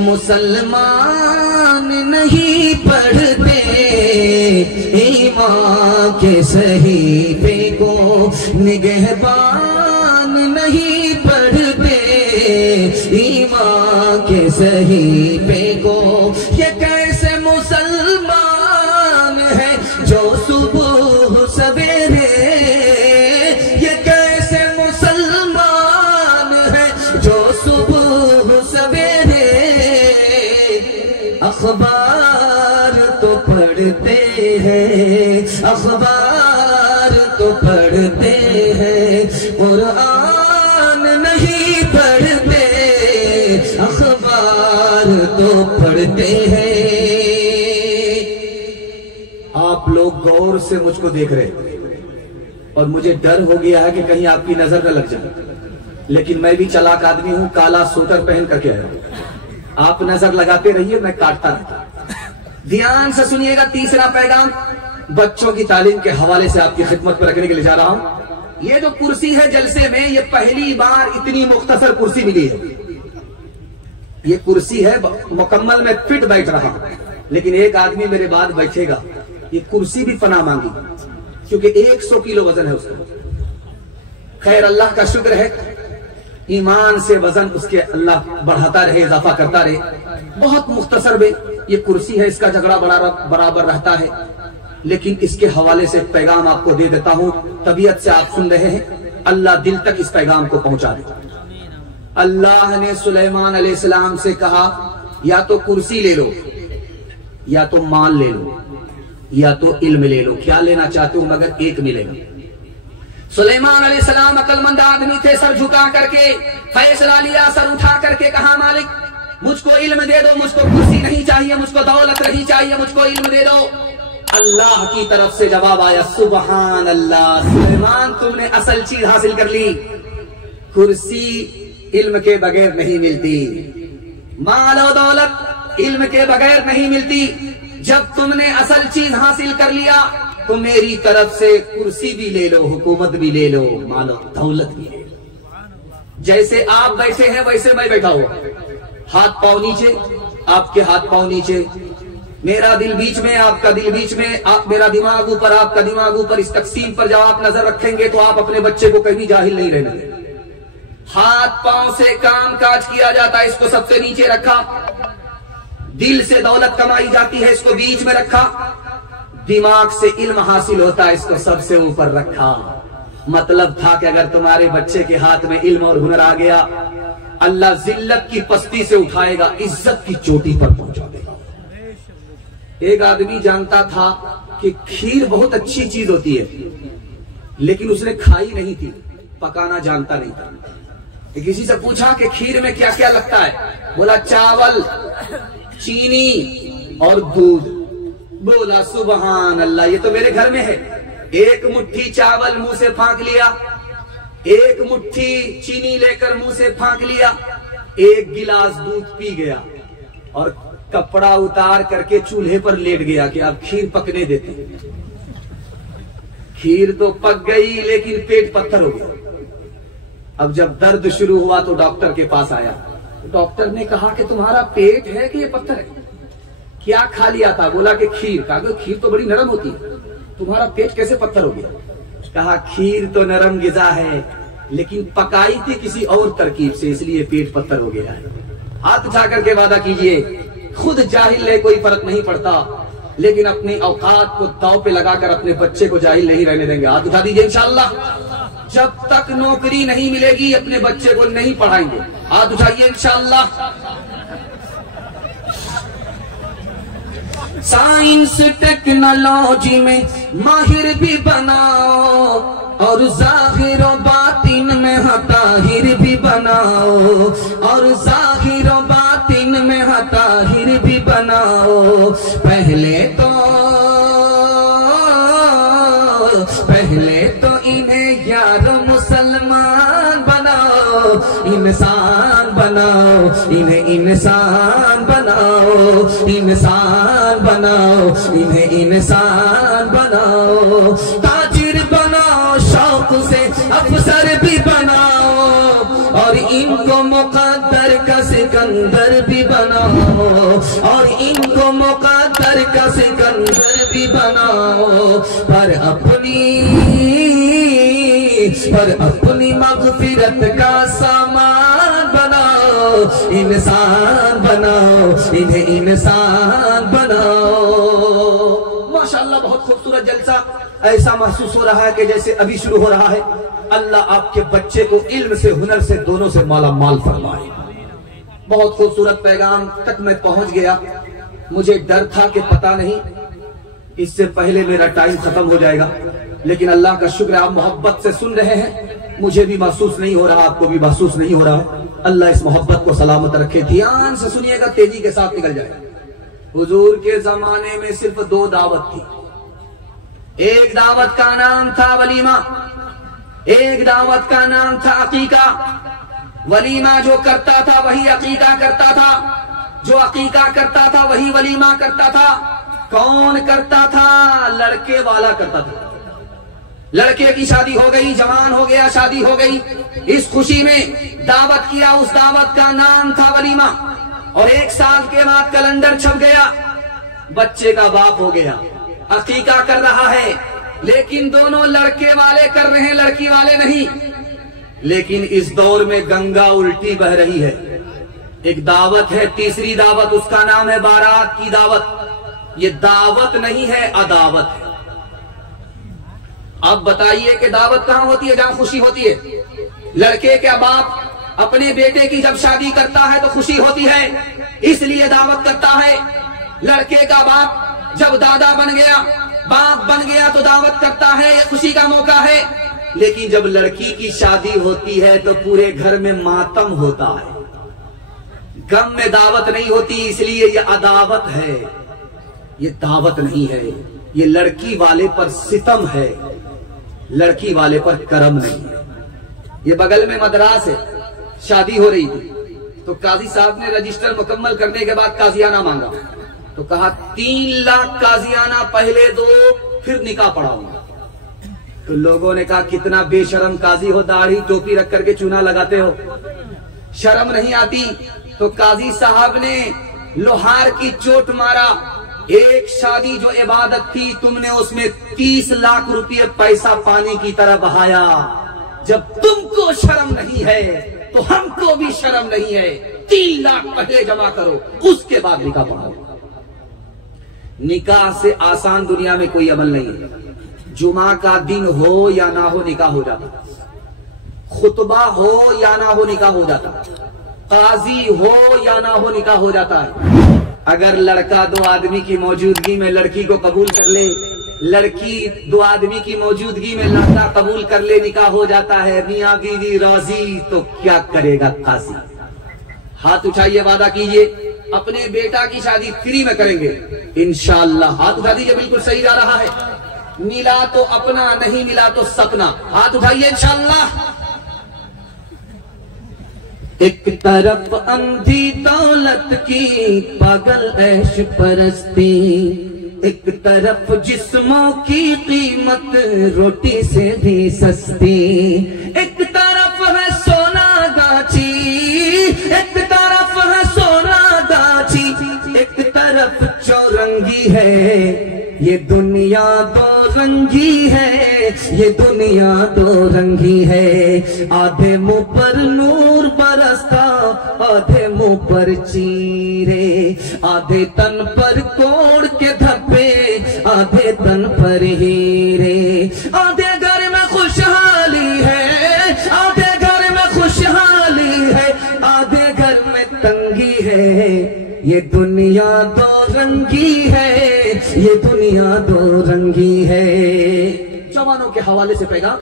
مسلمان نہیں پڑھتے ایمان کے صحیفے کو، نگہبان نہیں پڑھتے ایمان کے صحیفے کو۔ یہ کیسے مسلمان ہے جو صبح سویرے، یہ کیسے مسلمان ہے جو صبح سویرے اخبار تو پڑھتے ہیں، اخبار تو پڑھتے ہیں، قرآن نہیں پڑھتے، اخبار تو پڑھتے ہیں۔ آپ لوگ غور سے مجھ کو دیکھ رہے اور مجھے ڈر ہو گیا ہے کہ کہیں آپ کی نظر نہ لگ جائے، لیکن میں بھی چالاک آدمی ہوں، کالا سوٹر پہن کر کے آیا ہوں۔ آپ نظر لگاتے رہیے، میں کاٹتا رہتا۔ دھیان سے سنیے گا، تیسرا پیغام بچوں کی تعلیم کے حوالے سے آپ کی خدمت پر رکھنے کے لیے جا رہا ہوں۔ یہ جو کرسی ہے جلسے میں، یہ پہلی بار اتنی مختصر کرسی ملی ہے۔ یہ کرسی ہے مکمل میں فٹ بیٹھ رہا ہوں، لیکن ایک آدمی میرے بعد بیٹھے گا، یہ کرسی بھی پناہ مانگی کیونکہ 100 کلو وزن ہے اس کا۔ خیر اللہ کا شکر ہے، ایمان سے وزن اس کے اللہ بڑھاتا رہے، اضافہ کرتا رہے۔ بہت مختصر میں یہ کرسی ہے، اس کا جھگڑا برابر رہتا ہے، لیکن اس کے حوالے سے ایک پیغام آپ کو دے دیتا ہوں۔ طبیعت سے آپ سن رہے ہیں، اللہ دل تک اس پیغام کو پہنچا دے۔ اللہ نے سلیمان علیہ السلام سے کہا، یا تو کرسی لے لو، یا تو مال لے لو، یا تو علم لے لو، کیا لینا چاہتے ہو، مگر ایک ملے گا۔ سلیمان علیہ السلام عقل مند آدمی تھے، سر جھکا کر کے فیصلہ لیا، سر اٹھا کر کے کہا، مالک مجھ کو علم دے دو، مجھ کو کرسی نہیں چاہیے، مجھ کو دولت نہیں چاہیے، مجھ کو علم دے دو۔ اللہ کی طرف سے جواب آیا، سبحان اللہ، سلیمان تم نے اصل چیز حاصل کر لی۔ کرسی علم کے بغیر نہیں ملتی، مال و دولت علم کے بغیر نہیں ملتی۔ جب تم نے اصل چیز حاصل کر لیا تو میری طرف سے کرسی بھی لے لو، حکومت بھی لے لو، مال و دولت بھی لے لو۔ جیسے آپ بیٹھے ہیں ویسے میں بیٹھا ہوں، ہاتھ پاؤں نیچے، آپ کے ہاتھ پاؤں نیچے، میرا دل بیچ میں، آپ کا دل بیچ میں، میرا دماغ اوپر، آپ کا دماغ اوپر۔ اس تقسیم پر جب آپ نظر رکھیں گے تو آپ اپنے بچے کو کبھی جاہل نہیں رہنے دیں۔ ہاتھ پاؤں سے کام کاج کیا جاتا ہے، اس کو سب سے نیچے رکھا۔ دل سے دولت کمائی جاتی ہے، اس کو بیچ میں رکھا۔ دماغ سے علم حاصل ہوتا ہے، اس کو سب سے اوپر رکھا۔ مطلب تھا کہ اگر تمہارے بچے کے ہاتھ میں علم اور ہنر آ گیا، اللہ ذلت کی پستی سے اٹھائے گا، عزت کی چوٹی پر پہنچا دے گا۔ ایک آدمی جانتا تھا کہ کھیر بہت اچھی چیز ہوتی ہے، لیکن اس نے کھائی نہیں تھی، پکانا جانتا نہیں تھا۔ کسی سے پوچھا کہ کھیر میں کیا کیا لگتا ہے، بولا چاول، چینی اور دودھ۔ بولا سبحان اللہ، یہ تو میرے گھر میں ہے۔ ایک مٹھی چاول منہ سے پھانک لیا، ایک مٹھی چینی لے کر منہ سے پھانک لیا، ایک گلاس دودھ پی گیا اور کپڑا اتار کر کے چولہے پر لیٹ گیا کہ اب کھیر پکنے دیتے۔ کھیر تو پک گئی لیکن پیٹ پتھر ہو گیا۔ اب جب درد شروع ہوا تو ڈاکٹر کے پاس آیا۔ ڈاکٹر نے کہا کہ تمہارا پیٹ ہے کہ یہ پتھر ہے؟ کیا کھا لیا تھا؟ بولا کہ کھیر۔ کہا کہ کھیر تو بڑی نرم ہوتی ہے، تمہارا پیٹ کیسے پتھر ہو گیا؟ کہا کھیر تو نرم غذا ہے، لیکن پکائی تھی کسی اور ترکیب سے، اس لیے پیٹ پتھر ہو گیا ہے۔ ہاتھ اٹھا کر کے وعدہ کیجئے، خود جاہل ہے کوئی فرق نہیں پڑتا، لیکن اپنی اوقات کو داؤ پہ لگا کر اپنے بچے کو جاہل نہیں رہنے دیں گے۔ ہاتھ اٹھا دیجئے، انشاءاللہ جب تک نوکری نہیں ملے گی اپنے بچے کو نہیں پڑھائیں گے۔ ہاتھ اٹھائیے انشاءاللہ۔ سائنس ٹیکنالوجی میں ماہر بھی بناؤ اور ظاہر و باطن میں طاہر بھی بناؤ، اور ظاہر و باطن میں طاہر بھی بناؤ۔ پہلے تو انہیں یار مسلمان بناؤ، انسان بناؤ، انہیں انسان بناؤ، انسان بناؤ، انہیں انسان بناؤ۔ تاجر بناؤ، شوق سے افسر بھی بناؤ، اور ان کو مقدر کا سکندر بھی بناؤ، اور ان کو مقدر کا سکندر بھی بناؤ، پر اپنی مغفرت کا سامان بناؤ، انسان بناؤ، انہیں انسان بناؤ۔ ماشاءاللہ بہت خوبصورت جلسہ، ایسا محسوس ہو رہا ہے کہ جیسے ابھی شروع ہو رہا ہے۔ اللہ آپ کے بچے کو علم سے، ہنر سے، دونوں سے مالا مال فرمائے۔ بہت خوبصورت پیغام تک میں پہنچ گیا۔ مجھے ڈر تھا کہ پتہ نہیں اس سے پہلے میرا ٹائم ختم ہو جائے گا، لیکن اللہ کا شکر ہے آپ محبت سے سن رہے ہیں، مجھے بھی محسوس نہیں ہو رہا، آپ کو بھی محسوس نہیں ہو رہا۔ اللہ اس محبت کو سلامت رکھے۔ دھیان سے سنیے گا، تیزی کے ساتھ نکل جائے۔ حضور کے زمانے میں صرف 2 دعوت تھی۔ ایک دعوت کا نام تھا ولیمہ، ایک دعوت کا نام تھا عقیقہ۔ ولیمہ جو کرتا تھا وہی عقیقہ کرتا تھا، جو عقیقہ کرتا تھا وہی ولیمہ کرتا تھا۔ کون کرتا تھا؟ لڑکے والا کرتا تھا۔ لڑکے کی شادی ہو گئی، جوان ہو گیا، شادی ہو گئی، اس خوشی میں دعوت کیا، اس دعوت کا نام تھا ولیمہ۔ اور 1 سال کے بعد کیلنڈر چھپ گیا، بچے کا باپ ہو گیا، عقیقہ کر رہا ہے، لیکن دونوں لڑکے والے کر رہے ہیں، لڑکی والے نہیں۔ لیکن اس دور میں گنگا الٹی بہ رہی ہے۔ ایک دعوت ہے، تیسری دعوت، اس کا نام ہے بارات کی دعوت۔ یہ دعوت نہیں ہے، عداوت ہے۔ اب بتائیے کہ دعوت کہاں ہوتی ہے؟ جہاں خوشی ہوتی ہے۔ لڑکے کا باپ اپنے بیٹے کی جب شادی کرتا ہے تو خوشی ہوتی ہے، اس لیے دعوت کرتا ہے۔ لڑکے کا باپ جب دادا بن گیا، باپ بن گیا تو دعوت کرتا ہے، یہ خوشی کا موقع ہے۔ لیکن جب لڑکی کی شادی ہوتی ہے تو پورے گھر میں ماتم ہوتا ہے، غم میں دعوت نہیں ہوتی، اس لیے یہ عداوت ہے، یہ دعوت نہیں ہے۔ یہ لڑکی والے پر ستم ہے، لڑکی والے پر کرم نہیں ہے۔ یہ بغل میں مدراس ہے، شادی ہو رہی تھی تو قاضی صاحب نے رجسٹر مکمل کرنے کے بعد قاضیانہ مانگا، تو کہا 3 لاکھ قاضیانہ پہلے دو، پھر نکاح پڑھاؤں گا۔ تو لوگوں نے کہا کتنا بے شرم قاضی ہو، داڑھی ٹوپی رکھ کر کے چونا لگاتے ہو، شرم نہیں آتی؟ تو قاضی صاحب نے لوہار کی چوٹ مارا، ایک شادی جو عبادت تھی تم نے اس میں 30 لاکھ روپے پیسہ پانی کی طرح بہایا۔ جب تم کو شرم نہیں ہے تو ہم کو بھی شرم نہیں ہے، 3 لاکھ پہلے جمع کرو، اس کے بعد نکاح پڑھاؤ۔ نکاح سے آسان دنیا میں کوئی عمل نہیں ہے۔ جمعہ کا دن ہو یا نہ ہو نکاح ہو جاتا، خطبہ ہو یا نہ ہو نکاح ہو جاتا، قاضی ہو یا نہ ہو نکاح ہو جاتا ہے۔ اگر لڑکا 2 آدمی کی موجودگی میں لڑکی کو قبول کر لے، لڑکی 2 آدمی کی موجودگی میں لڑکا قبول کر لے، نکاح ہو جاتا ہے، میاں بیوی راضی، تو کیا کرے گا قاضی؟ ہاتھ اٹھائیے، وعدہ کیجئے اپنے بیٹا کی شادی فری میں کریں گے انشاءاللہ۔ ہاتھ اٹھا دیجئے، بالکل صحیح جا رہا ہے۔ ملا تو اپنا، نہیں ملا تو سپنا۔ ہاتھ اٹھائیے انشاءاللہ۔ ایک طرف اندھی دولت کی پاگل عیش پرستی، ایک طرف جسموں کی قیمت روٹی سے بھی سستی، ایک طرف ہے سونا گاچھی، ایک طرف ہے سونا گاچھی، ایک طرف چورنگی ہے، یہ دنیا 2 رنگی ہے، یہ دنیا 2 رنگی ہے۔ آدھے منہ پر نور برستا، آدھے منہ پر چیرے، آدھے تن پر کوڑ کے دھبے، آدھے تن پر ہیرے، آدھے گھر میں خوشحالی ہے، آدھے گھر میں خوشحالی ہے، آدھے گھر میں تنگی ہے، یہ دنیا 2 رنگی ہے، یہ دنیا 2 رنگی ہے۔ جوانوں کے حوالے سے پیغام